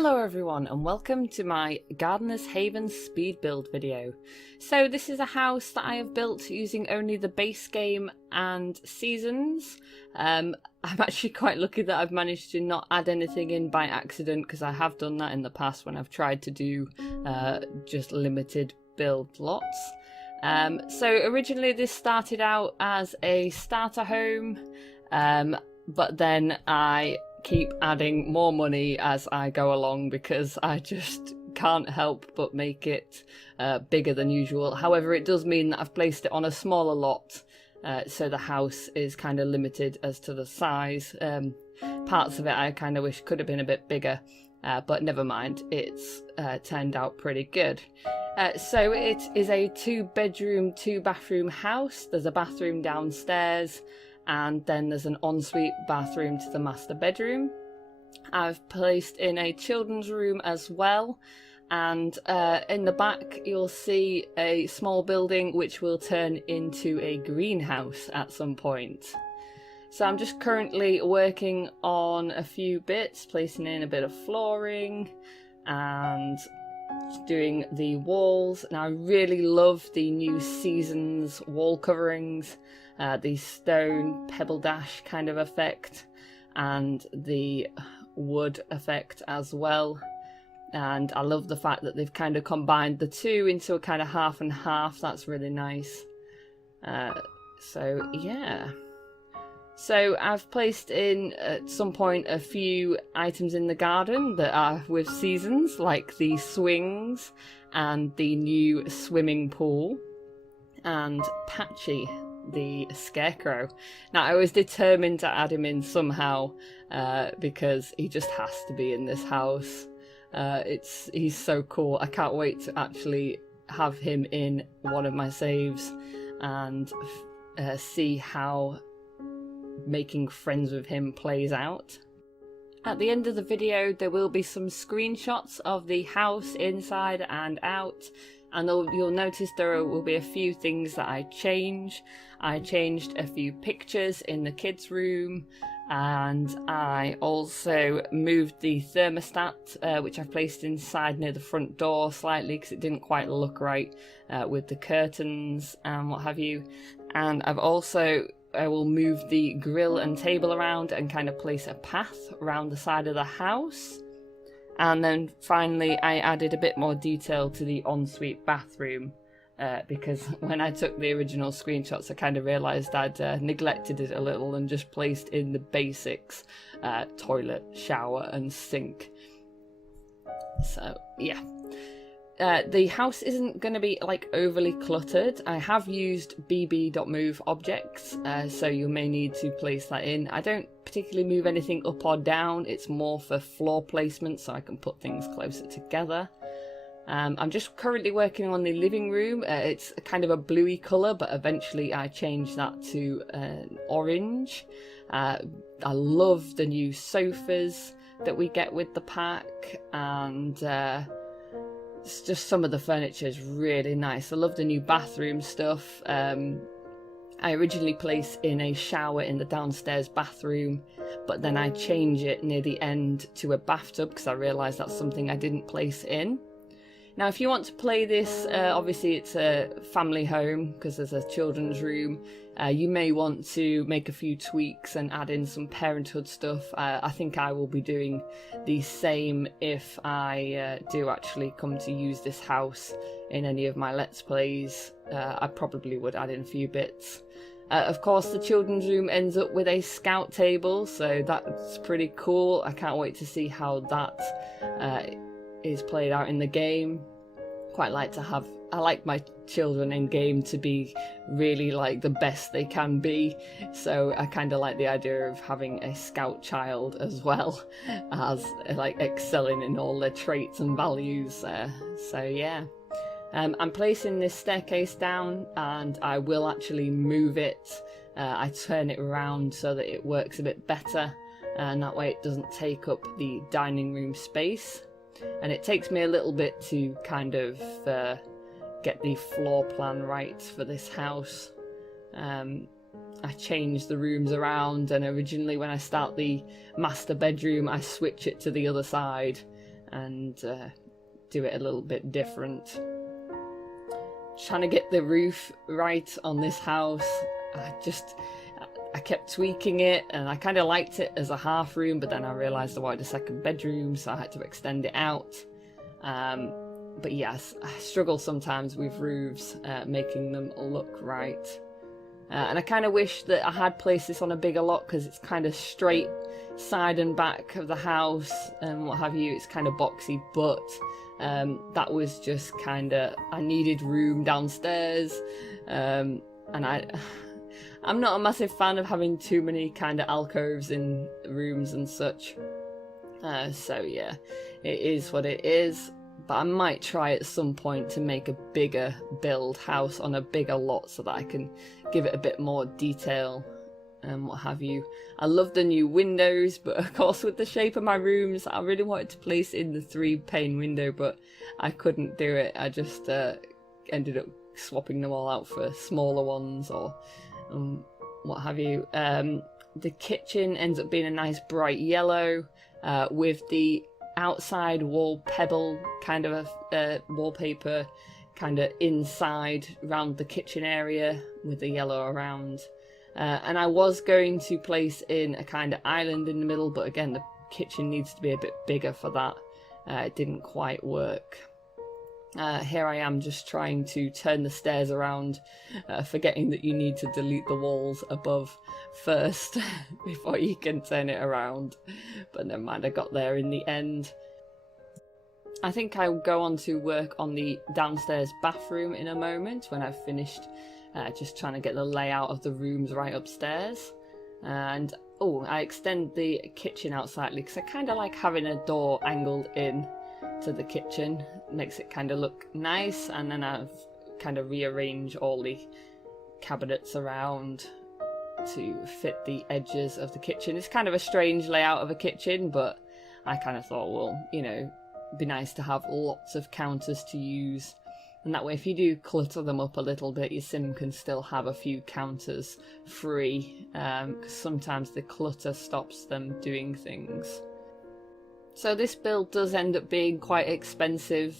Hello everyone and welcome to my Gardener's Haven speed build video. So this is a house that I have built using only the base game and seasons. I'm actually quite lucky that I've managed to not add anything in by accident, because I have done that in the past when I've tried to do just limited build lots. So originally this started out as a starter home, but then I keep adding more money as I go along because I just can't help but make it bigger than usual. However, it does mean that I've placed it on a smaller lot, so the house is kind of limited as to the size. Parts of it I kind of wish could have been a bit bigger, but never mind, it's turned out pretty good. So it is a 2-bedroom, 2-bathroom house. There's a bathroom downstairs, and then there's an ensuite bathroom to the master bedroom. I've placed in a children's room as well, and in the back you'll see a small building which will turn into a greenhouse at some point. So I'm just currently working on a few bits, placing in a bit of flooring and doing the walls. Now I really love the new seasons wall coverings, the stone pebble dash kind of effect and the wood effect as well. And I love the fact that they've kind of combined the two into a kind of half and half. That's really nice. So yeah. So I've placed in at some point a few items in the garden that are with seasons, like the swings and the new swimming pool, and Patchy, the scarecrow. Now I was determined to add him in somehow because he just has to be in this house. He's so cool. I can't wait to actually have him in one of my saves and see how making friends with him plays out. At the end of the video there will be some screenshots of the house inside and out, and you'll notice there will be a few things that I change. I changed a few pictures in the kids' room, and I also moved the thermostat, which I've placed inside near the front door slightly because it didn't quite look right with the curtains and what have you. And I will move the grill and table around and kind of place a path around the side of the house. And then finally I added a bit more detail to the ensuite bathroom because when I took the original screenshots I kind of realised I'd neglected it a little and just placed in the basics, toilet, shower and sink. So yeah. The house isn't going to be like overly cluttered. I have used bb.moveobjects, so you may need to place that in. I don't particularly move anything up or down. It's more for floor placement so I can put things closer together. I'm just currently working on the living room. It's kind of a bluey colour, but eventually I change that to an orange. I love the new sofas that we get with the pack, and it's just some of the furniture is really nice. I love the new bathroom stuff. I originally placed in a shower in the downstairs bathroom, but then I change it near the end to a bathtub because I realised that's something I didn't place in. Now if you want to play this, obviously it's a family home because there's a children's room. You may want to make a few tweaks and add in some parenthood stuff. I think I will be doing the same if I do actually come to use this house in any of my Let's Plays. I probably would add in a few bits. Of course the children's room ends up with a scout table, so that's pretty cool. I can't wait to see how that is played out in the game. I like my children in game to be really like the best they can be, so I kind of like the idea of having a scout child as well as like excelling in all their traits and values. So yeah, I'm placing this staircase down and I will actually move it. I turn it around so that it works a bit better, and that way it doesn't take up the dining room space. And it takes me a little bit to kind of get the floor plan right for this house. I change the rooms around, and originally when I start the master bedroom I switch it to the other side and do it a little bit different. Trying to get the roof right on this house. I kept tweaking it, and I kind of liked it as a half room, but then I realised I wanted a second bedroom, so I had to extend it out. But yes, I struggle sometimes with roofs, making them look right. And I kind of wish that I had placed this on a bigger lot, because it's kind of straight side and back of the house and what have you. It's kind of boxy, but that was just kind of, I needed room downstairs, and I'm not a massive fan of having too many kind of alcoves in rooms and such. So yeah, it is what it is. But I might try at some point to make a bigger build house on a bigger lot so that I can give it a bit more detail and what have you. I love the new windows, but of course with the shape of my rooms, I really wanted to place in the 3-pane window, but I couldn't do it. I just ended up swapping them all out for smaller ones or what have you. The kitchen ends up being a nice bright yellow with the outside wall pebble kind of wallpaper kind of inside around the kitchen area with the yellow around. And I was going to place in a kind of island in the middle, but again the kitchen needs to be a bit bigger for that. It didn't quite work. Here I am just trying to turn the stairs around, forgetting that you need to delete the walls above first before you can turn it around. But never mind, I got there in the end. I think I'll go on to work on the downstairs bathroom in a moment when I've finished just trying to get the layout of the rooms right upstairs. And I extend the kitchen out slightly because I kind of like having a door angled in to the kitchen. It makes it kind of look nice, and then I've kind of rearranged all the cabinets around to fit the edges of the kitchen. It's kind of a strange layout of a kitchen, but I kind of thought, well, you know, it'd be nice to have lots of counters to use, and that way if you do clutter them up a little bit, your sim can still have a few counters free, because sometimes the clutter stops them doing things. So this build does end up being quite expensive.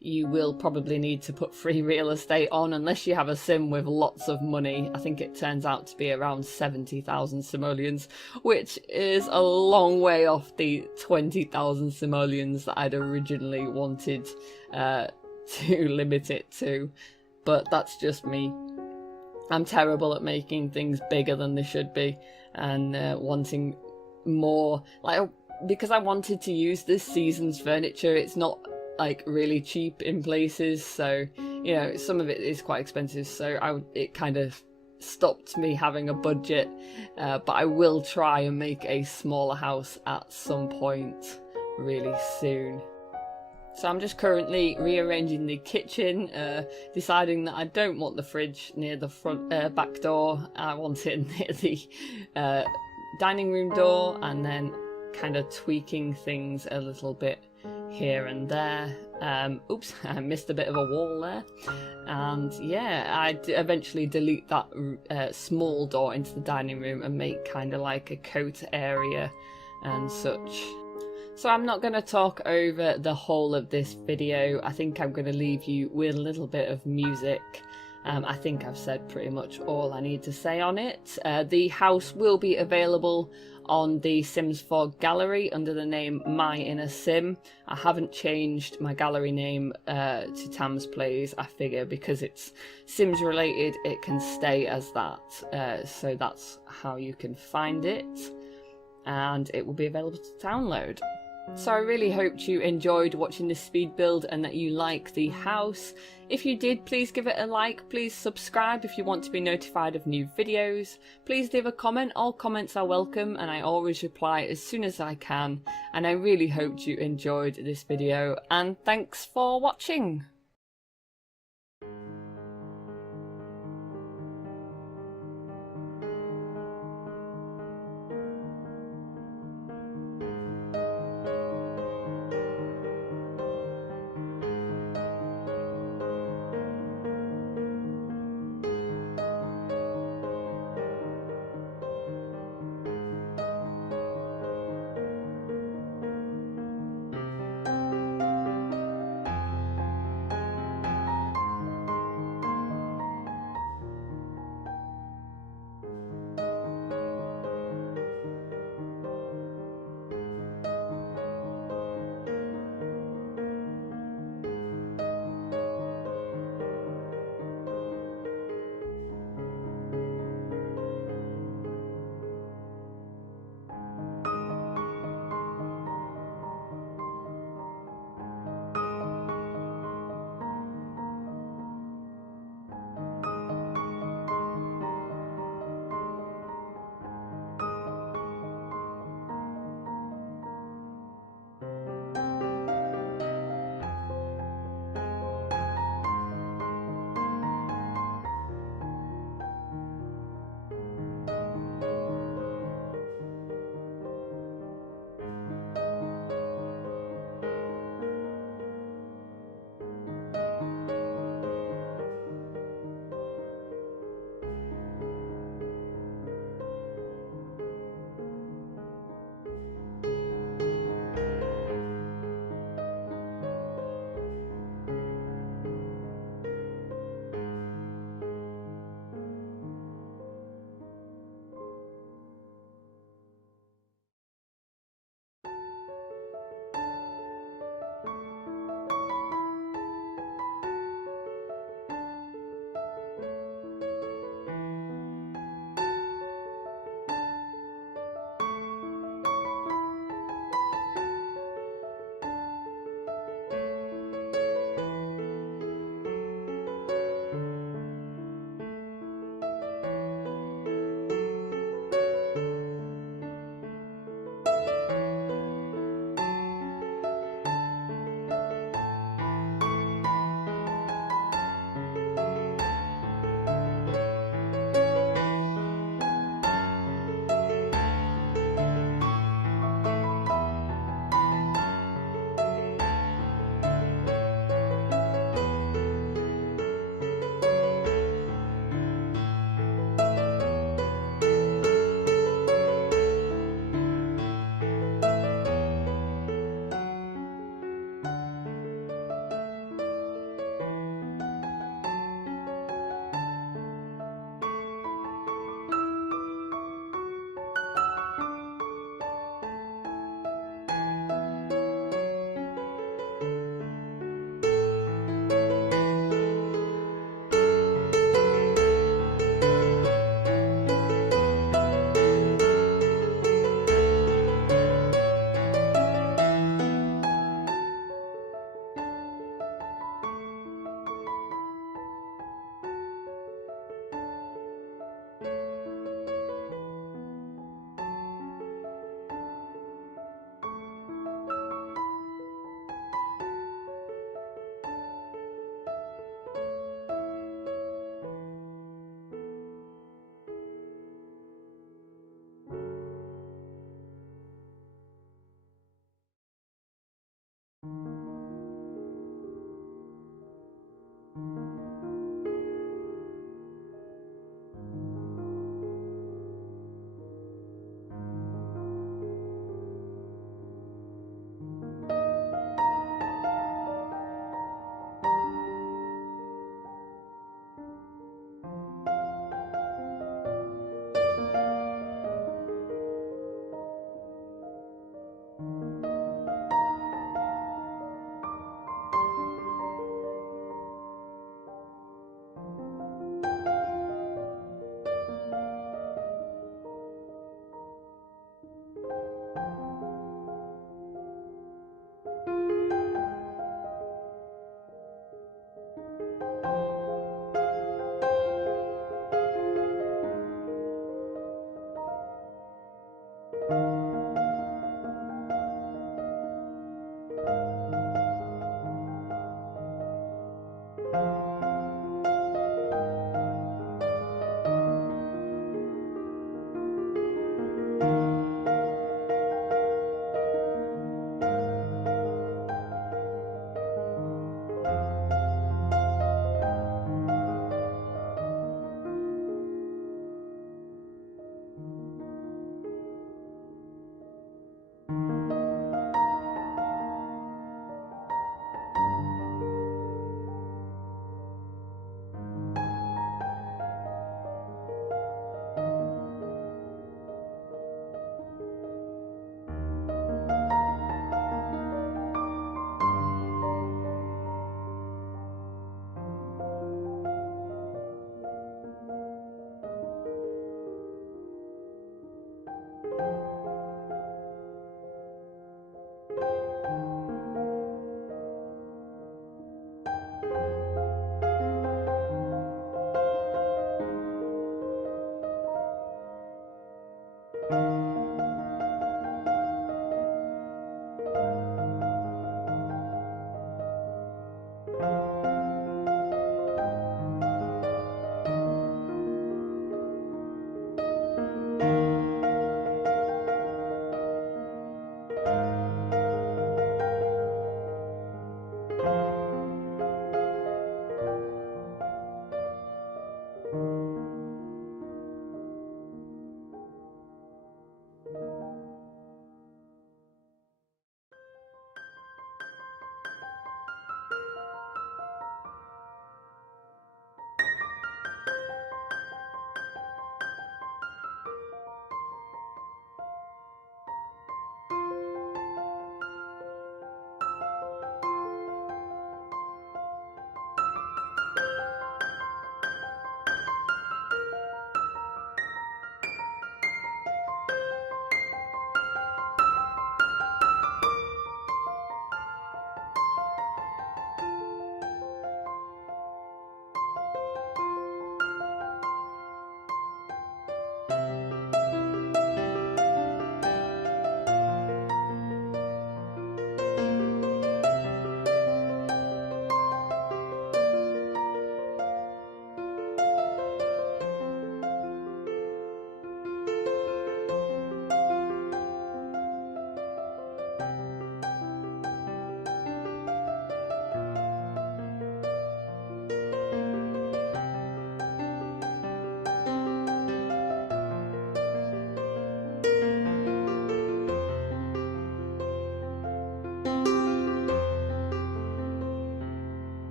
You will probably need to put free real estate on unless you have a sim with lots of money. I think it turns out to be around 70,000 simoleons, which is a long way off the 20,000 simoleons that I'd originally wanted to limit it to. But that's just me. I'm terrible at making things bigger than they should be, and wanting more, like, because I wanted to use this season's furniture. It's not like really cheap in places, so you know, some of it is quite expensive, so it kind of stopped me having a budget, but I will try and make a smaller house at some point really soon. So I'm just currently rearranging the kitchen, deciding that I don't want the fridge near the front back door. I want it near the dining room door, and then kind of tweaking things a little bit here and there. Oops, I missed a bit of a wall there. And yeah, I'd eventually delete that small door into the dining room and make kind of like a coat area and such. So I'm not going to talk over the whole of this video. I think I'm going to leave you with a little bit of music. I think I've said pretty much all I need to say on it. The house will be available on the Sims 4 gallery under the name My Inner Sim. I haven't changed my gallery name to Tamz Playz. I figure because it's Sims related, it can stay as that. So that's how you can find it, and it will be available to download. So I really hoped you enjoyed watching this speed build and that you like the house. If you did, please give it a like, please subscribe if you want to be notified of new videos. Please leave a comment, all comments are welcome and I always reply as soon as I can. And I really hoped you enjoyed this video, and thanks for watching.